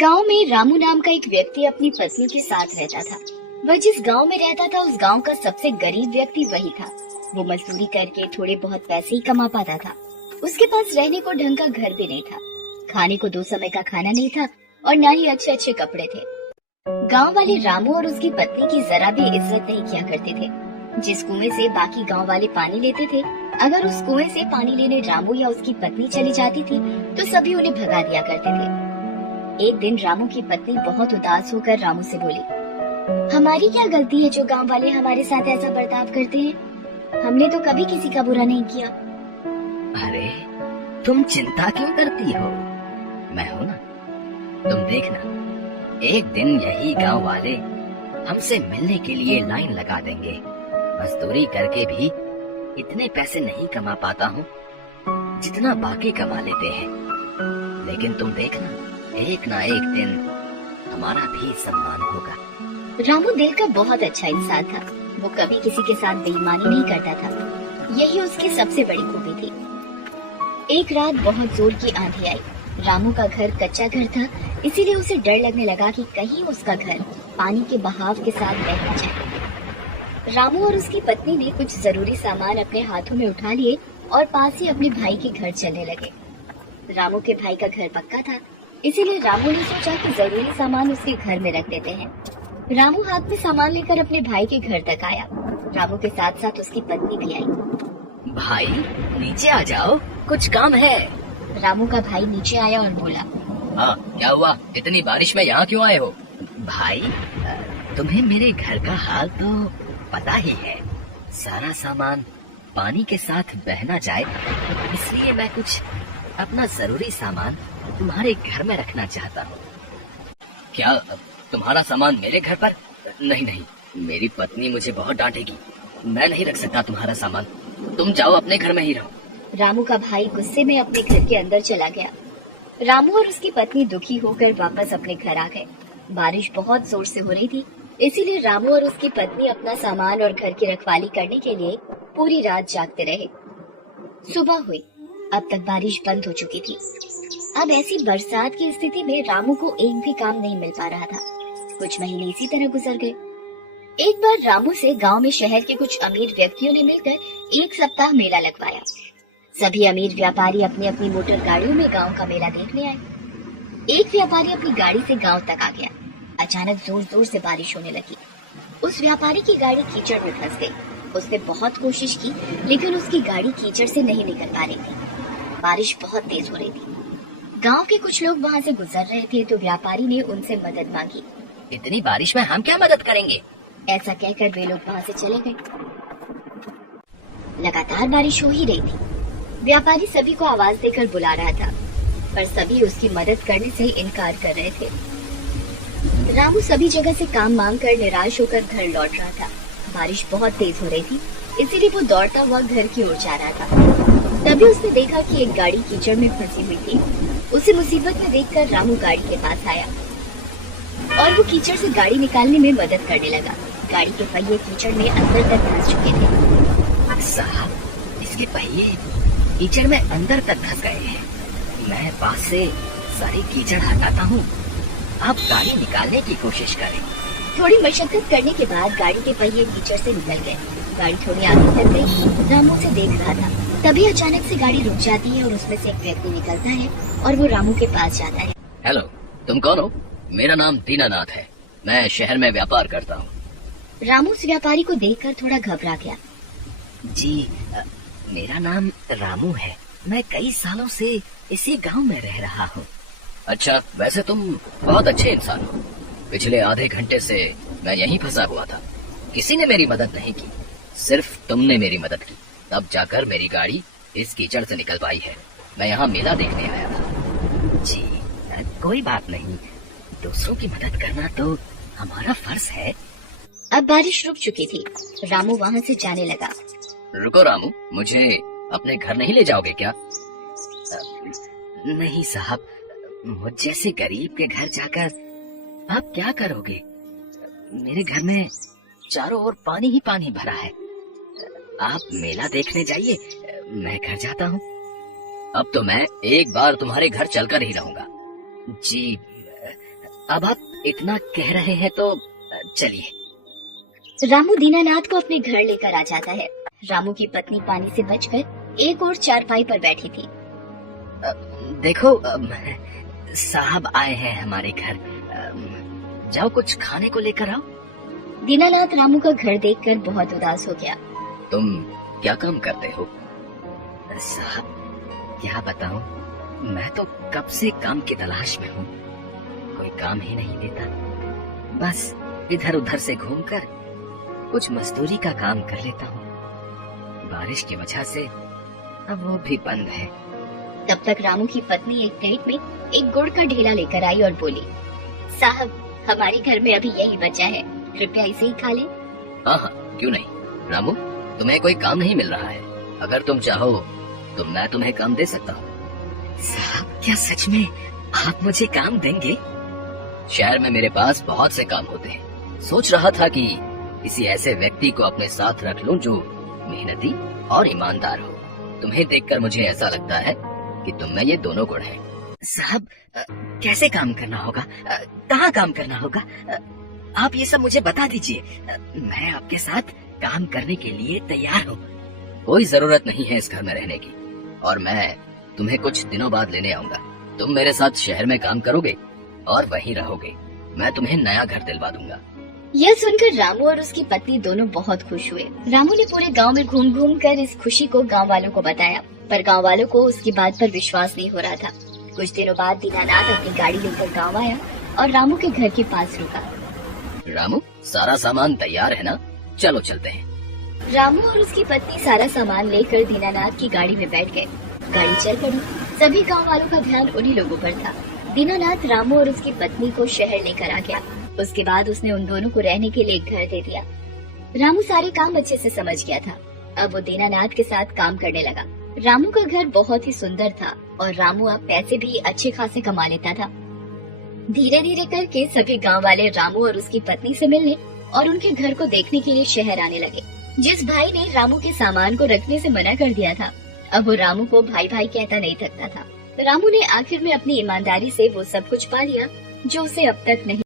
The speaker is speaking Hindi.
गांव में रामू नाम का एक व्यक्ति अपनी पत्नी के साथ रहता था। वह जिस गांव में रहता था उस गांव का सबसे गरीब व्यक्ति वही था। वो मजदूरी करके थोड़े बहुत पैसे ही कमा पाता था। उसके पास रहने को ढंग का घर भी नहीं था, खाने को 2 समय का खाना नहीं था और न ही अच्छे अच्छे कपड़े थे। गांव वाले रामू और उसकी पत्नी की जरा भी इज्जत नहीं किया करते थे। जिस कुएं से बाकी गांव वाले पानी लेते थे, अगर उस कुएं से पानी लेने रामू या उसकी पत्नी चली जाती थी तो सभी उन्हें भगा दिया करते थे। एक दिन रामू की पत्नी बहुत उदास होकर रामू से बोली, हमारी क्या गलती है जो गांव वाले हमारे साथ ऐसा बर्ताव करते हैं? हमने तो कभी किसी का बुरा नहीं किया। अरे तुम चिंता क्यों करती हो? मैं हूँ ना, तुम देखना, एक दिन यही गांव वाले हमसे मिलने के लिए लाइन लगा देंगे। मजदूरी करके भी इतने पैसे नहीं कमा पाता हूँ जितना बाकी कमा लेते हैं, लेकिन तुम देखना, एक ना एक दिन हमारा भी सम्मान होगा। रामू दिल का बहुत अच्छा इंसान था। वो कभी किसी के साथ बेईमानी नहीं करता था। यही उसकी सबसे बड़ी खूबी थी। एक रात बहुत जोर की आंधी आई। रामू का घर कच्चा घर था, इसीलिए उसे डर लगने लगा कि कहीं उसका घर पानी के बहाव के साथ बह न जाए। रामू और उसकी पत्नी ने कुछ जरूरी सामान अपने हाथों में उठा लिए और पास ही अपने भाई के घर चलने लगे। रामू के भाई का घर पक्का था, इसीलिए रामू ने सोचा कि जरूरी सामान उसके घर में रख देते हैं। रामू हाथ में सामान लेकर अपने भाई के घर तक आया। रामू के साथ साथ उसकी पत्नी भी आई। भाई नीचे आ जाओ, कुछ काम है। रामू का भाई नीचे आया और बोला, हाँ क्या हुआ? इतनी बारिश में यहाँ क्यों आए हो? भाई तुम्हें मेरे घर का हाल तो पता ही है। सारा सामान पानी के साथ बह ना जाए, इसलिए मैं कुछ अपना जरूरी सामान तुम्हारे घर में रखना चाहता हूँ। क्या तुम्हारा सामान मेरे घर पर? नहीं नहीं, मेरी पत्नी मुझे बहुत डांटेगी। मैं नहीं रख सकता तुम्हारा सामान, तुम जाओ अपने घर में ही रहो। रामू का भाई गुस्से में अपने घर के अंदर चला गया। रामू और उसकी पत्नी दुखी होकर वापस अपने घर आ गए। बारिश बहुत जोर से हो रही थी, इसीलिए रामू और उसकी पत्नी अपना सामान और घर की रखवाली करने के लिए पूरी रात जागते रहे। सुबह हुई, अब तक बारिश बंद हो चुकी थी। अब ऐसी बरसात की स्थिति में रामू को एक भी काम नहीं मिल पा रहा था। कुछ महीने इसी तरह गुजर गए। एक बार रामू से गांव में शहर के कुछ अमीर व्यक्तियों ने मिलकर 1 सप्ताह मेला लगवाया। सभी अमीर व्यापारी अपनी अपनी मोटर गाड़ियों में गांव का मेला देखने आए। एक व्यापारी अपनी गाड़ी से गांव तक आ गया। अचानक जोर जोर से बारिश होने लगी। उस व्यापारी की गाड़ी कीचड़ में फंस गई। उसने बहुत कोशिश की, लेकिन उसकी गाड़ी कीचड़ से नहीं निकल पा रही थी। बारिश बहुत तेज हो रही थी। गांव के कुछ लोग वहां से गुजर रहे थे तो व्यापारी ने उनसे मदद मांगी। इतनी बारिश में हम क्या मदद करेंगे? ऐसा कहकर वे लोग वहां से चले गए। लगातार बारिश हो ही रही थी। व्यापारी सभी को आवाज देकर बुला रहा था, पर सभी उसकी मदद करने से इनकार कर रहे थे। रामू सभी जगह से काम मांग कर निराश होकर घर लौट रहा था। बारिश बहुत तेज हो रही थी, इसीलिए वो दौड़ता हुआ घर की ओर जा रहा था। तभी उसने देखा कि एक गाड़ी कीचड़ में फंसी हुई थी। उसे मुसीबत में देखकर रामू गाड़ी के पास आया और वो कीचड़ से गाड़ी निकालने में मदद करने लगा। गाड़ी के पहिए कीचड़ में अंदर तक धंस चुके थे। साहब, इसके पहिए कीचड़ में अंदर तक धंस गए हैं। मैं पास से सारी कीचड़ हटाता हूँ, आप गाड़ी निकालने की कोशिश करें। थोड़ी मशक्कत करने के बाद गाड़ी के पहिए कीचड़ से निकल गए। गाड़ी थोड़ी आगे तक गई। रामू से देख रहा था, तभी अचानक से गाड़ी रुक जाती है और उसमें से एक व्यक्ति निकलता है और वो रामू के पास जाता है। हेलो, तुम कौन हो? मेरा नाम दीनानाथ है, मैं शहर में व्यापार करता हूँ। रामू उस व्यापारी को देखकर थोड़ा घबरा गया। जी, मेरा नाम रामू है, मैं कई सालों से इसी गांव में रह रहा हूँ। अच्छा, वैसे तुम बहुत अच्छे इंसान हो। पिछले आधे घंटे से मैं यहीं फंसा हुआ था, किसी ने मेरी मदद नहीं की, सिर्फ तुमने मेरी मदद की, तब जाकर मेरी गाड़ी इस कीचड़ से निकल पाई है। मैं यहाँ मेला देखने आया था। जी, कोई बात नहीं, दूसरों की मदद करना तो हमारा फर्ज है। अब बारिश रुक चुकी थी। रामू वहाँ से जाने लगा। रुको रामू, मुझे अपने घर नहीं ले जाओगे क्या? नहीं साहब, मुझ जैसे गरीब के घर जाकर आप क्या करोगे? मेरे घर में चारों ओर पानी ही पानी भरा है। आप मेला देखने जाइए, मैं घर जाता हूँ। अब तो मैं एक बार तुम्हारे घर चलकर ही रहूंगा। जी, अब आप इतना कह रहे हैं तो चलिए। रामू दीनानाथ को अपने घर लेकर आ जाता है। रामू की पत्नी पानी से बचकर एक और चारपाई पर बैठी थी। देखो साहब आए हैं हमारे घर, जाओ कुछ खाने को लेकर आओ। दीनानाथ रामू का घर देखकर बहुत उदास हो गया। तुम क्या काम करते हो? साहब क्या बताऊं, मैं तो कब से काम की तलाश में हूँ, कोई काम ही नहीं देता। बस इधर उधर से घूमकर कुछ मजदूरी का काम कर लेता हूँ। बारिश की वजह से अब वो भी बंद है। तब तक रामू की पत्नी एक प्लेट में एक गुड़ का ढेला लेकर आई और बोली, साहब हमारे घर में अभी यही बचा है, कृपया इसे ही खा ले। हाँ हाँ क्यों नहीं। रामू तुम्हें कोई काम नहीं मिल रहा है, अगर तुम चाहो तो मैं तुम्हें काम दे सकता हूँ। साहब क्या सच में आप मुझे काम देंगे? शहर में मेरे पास बहुत से काम होते हैं, सोच रहा था कि किसी ऐसे व्यक्ति को अपने साथ रख लूं जो मेहनती और ईमानदार हो। तुम्हें देखकर मुझे ऐसा लगता है कि तुम में ये दोनों गुण हैं। साहब कैसे काम करना होगा, कहाँ काम करना होगा, आप ये सब मुझे बता दीजिए, मैं आपके साथ काम करने के लिए तैयार हूँ। कोई जरूरत नहीं है इस घर में रहने की, और मैं तुम्हें कुछ दिनों बाद लेने आऊंगा। तुम मेरे साथ शहर में काम करोगे और वहीं रहोगे। मैं तुम्हें नया घर दिलवा दूंगा। यह सुनकर रामू और उसकी पत्नी दोनों बहुत खुश हुए। रामू ने पूरे गांव में घूम घूम कर इस खुशी को गांव वालों को बताया, पर गांव वालों को उसकी बात पर विश्वास नहीं हो रहा था। कुछ दिनों बाद दीनानाथ अपनी गाड़ी लेकर गांव आया और रामू के घर के पास रुका। रामू सारा सामान तैयार है ना, चलो चलते हैं। रामू और उसकी पत्नी सारा सामान लेकर दीनानाथ की गाड़ी में बैठ गए। गाड़ी चल पड़ी। सभी गांव वालों का ध्यान उन्हीं लोगों पर था। दीनानाथ रामू और उसकी पत्नी को शहर लेकर आ गया। उसके बाद उसने उन दोनों को रहने के लिए एक घर दे दिया। रामू सारे काम अच्छे से समझ गया था। अब वो दीनानाथ के साथ काम करने लगा। रामू का घर बहुत ही सुंदर था और रामू अब पैसे भी अच्छे खासे कमा लेता था। धीरे धीरे करके सभी गांव वाले रामू और उसकी पत्नी से मिलने और उनके घर को देखने के लिए शहर आने लगे। जिस भाई ने रामू के सामान को रखने से मना कर दिया था, अब वो रामू को भाई भाई कहता नहीं थकता था। रामू ने आखिर में अपनी ईमानदारी से वो सब कुछ पा लिया जो उसे अब तक नहीं